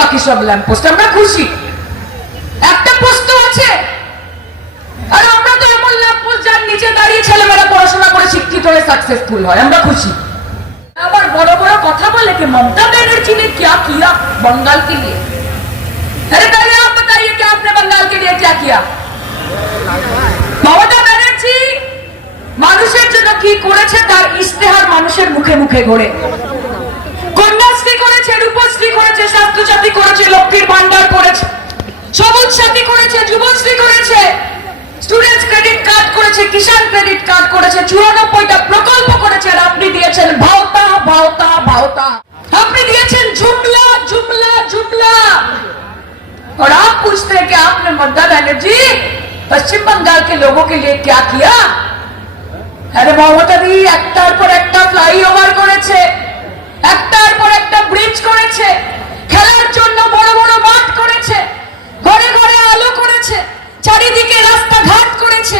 বাকি সব lamp post আমরা খুশি একটা পোস্ট তো আছে আর আমরা তো এমন ল্যাম্প পোস্ট যার নিচে দাঁড়িয়ে ছেলেমেয়েরা পড়াশোনা করে শিক্ষিত হয়ে সাকসেসফুল হয় আমরা খুশি আবার বড় বড় কথা বলে कि ममता बनर्जी ने क्या किया बंगाल के लिए अरे पहले आप बताइए कि आपने बंगाल के लिए क्या किया মমতা ব্যানার্জি মানুষের জন্য কি করেছে তার ইশতেহার মানুষের মুখে মুখে ঘোরে কন্যাশ্রী করেছে রূপশ্রী করেছে স্বাস্থ্যসাথী করেছে লক্ষ্মীর ভান্ডার করেছে সবুজ সাথী করেছে যুবশ্রী করেছে স্টুডেন্টস ক্রেডিট কার্ড করেছে কিষাণ ক্রেডিট কার্ড করেছে চুরানব্বইটা প্রকল্প করেছে আর আপনি দিয়েছেন ভাওতা ভাওতা ভাওতা আপনি দিয়েছেন জুমলা জুমলা জুমলা और आप पूछते हैं कि आपने ममता बनर्जी पश्चिम बंगाल के लोगों के लिए क्या किया আরে মমতা দি একটার পর একটা ফ্লাইওভার করেছে একটার পর একটা ব্রিজ করেছে খেলার জন্য বড় বড় মাঠ করেছে, ঘরে ঘরে আলো করেছে, চারিদিকে করেছে।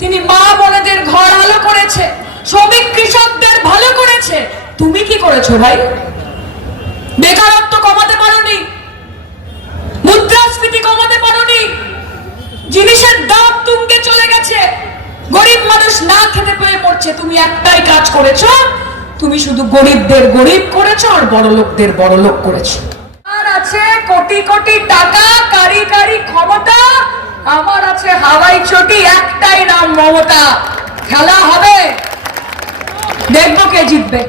তিনি মা বোনেদের ঘর আলো করেছে, শ্রমিক কৃষকদের ভালো করেছে। তুমি কি করেছ ভাই? বেকারত্ব কমাতে পারোনি, মুদ্রাস্ফীতি কমাতে পারোনি, জিনিসের দাম তুঙ্গে চলে গেছে। গরিব মানুষ না খেতে পেয়ে তুমি একটাই কাজ করেছ, তুমি শুধু গরিবদের গরিব করেছ আর করেছ। আছে কোটি কোটি টাকা, কারি কারি ক্ষমতা। আমার আছে হাওয়াই চটি, একটাই নাম মমতা। খেলা হবে। দেখব কে জিতবে।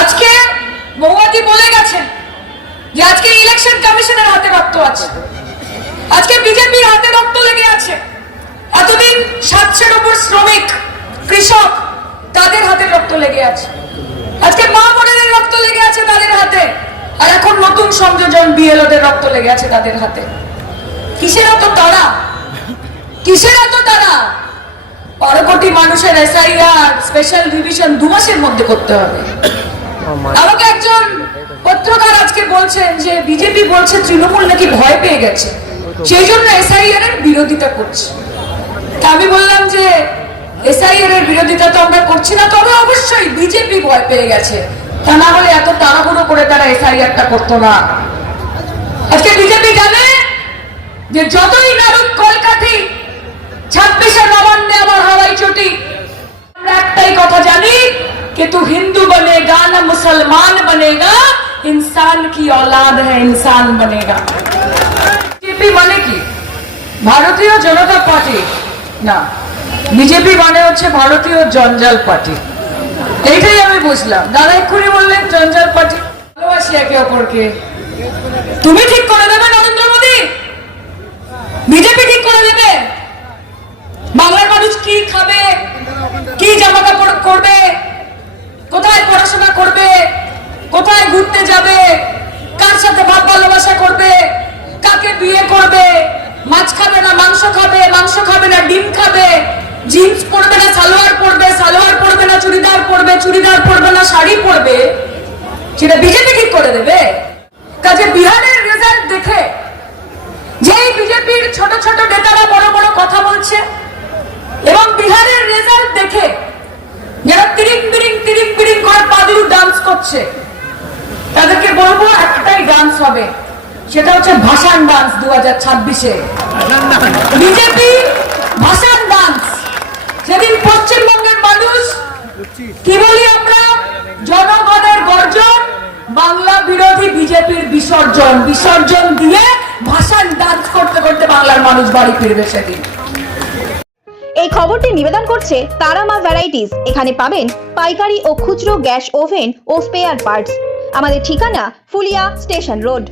আজকে মৌয়াদি বলে গেছেন যে আজকে ইলেকশন কমিশনের হাতে রক্ত আছে। আজকে বিজেপির হাতে রক্ত লেগে আছে। এতদিন সাতশের উপর শ্রমিক, কৃষক, তাদের হাতে রক্ত লেগে আছে। আজকে মা বোনেদের রক্ত লেগে আছে তাদের হাতে। আর এখন নতুন সংযোজন বিএলওদের রক্ত লেগে আছে তাদের হাতে। কিসের এত তারা কিসের এত তারা বারো কোটি মানুষের এসআইআর স্পেশাল রিভিশন দু মাসের মধ্যে করতে হবে। আমাকে একজন পত্রকার আজকে বলছেন যে বিজেপি বলছে তৃণমূল নাকি ভয় পেয়ে গেছে। সেই জন্য এসআইআর এর বিরোধিতা করছে। আমি বললাম যে এসআইআর এর বিরোধিতা তো আমরা করছি না, তবে অবশ্যই বিজেপি ভয় পেয়ে গেছে। তা না হলে এত তাড়াহুড়ো করে তারা এসআইআরটা করতো না আজকে বিজেপি জানে যে যতই নাড়ুক কলকাঠি ছাব্বিশে নবান্নে আমার হাওয়াই চটি আমরা একটাই কথা জানি कि तू हिंदू बनेगा ना मुसलमान बनेगा इंसान की औलाद है इंसान बनेगा বিজেপি মানে কি ভারতীয় জনতা পার্টি না বিজেপি মানে হচ্ছে ভারতীয় জঞ্জাল পার্টি এইটাই আমি বুঝলাম। দাদা, এক্ষুনি বললেন জঞ্জাল পার্টি ভালোবাসি একে অপরকে। তুমি ঠিক করে দেবে, নরেন্দ্র মোদী? বিজেপি ঠিক করে দেবে? বাংলার মানুষ কি খাবে? কি জামা কাপড় করবে? কোথায় পড়াশোনা করবে? কোথায় ঘুরতে যাবে? কার সাথে ভাব ভালোবাসা করবে? কাকে বিয়ে করবে? মাছ খাবে না মাংস খাবে? মাংস খাবে না ডিম খাবে? জিন্স পরবে না সালোয়ার পরবে সালোয়ার পরবে না চুড়িদার পরবে চুড়িদার পরবে না শাড়ি পরবে সেটা বিজেপি ঠিক করে দেবে। কাজে বিহারের রেজাল্ট দেখে যেই বিজেপির ছোট ছোট নেতারা বড় বড় কথা বলছে এবং বিহারের রেজাল্ট দেখে যারা তিরিং বিরিং তিরিং বিরিং করে পাদুরু ডান্স করছে তাদেরকে বলব একটাই ডান্স হবে সেটা হচ্ছে ভাষান ডান্স দু হাজার ছাব্বিশে বিজেপি ভাষান ডান্স সেদিন পশ্চিমবঙ্গের মানুষ কি বলি আমরা জনগণের গর্জন বাংলা বিরোধী বিজেপির বিসর্জন বিসর্জন দিয়ে ভাষান ডান্স করতে করতে বাংলার মানুষ বাড়ি ফিরবে সেদিন। এই খবরটি নিবেদন করছে তারামা ভ্যারাইটিস এখানে পাবেন পাইকারি ও খুচরো গ্যাস ওভেন ও স্পেয়ার পার্টস আমাদের ঠিকানা ফুলিয়া স্টেশন রোড।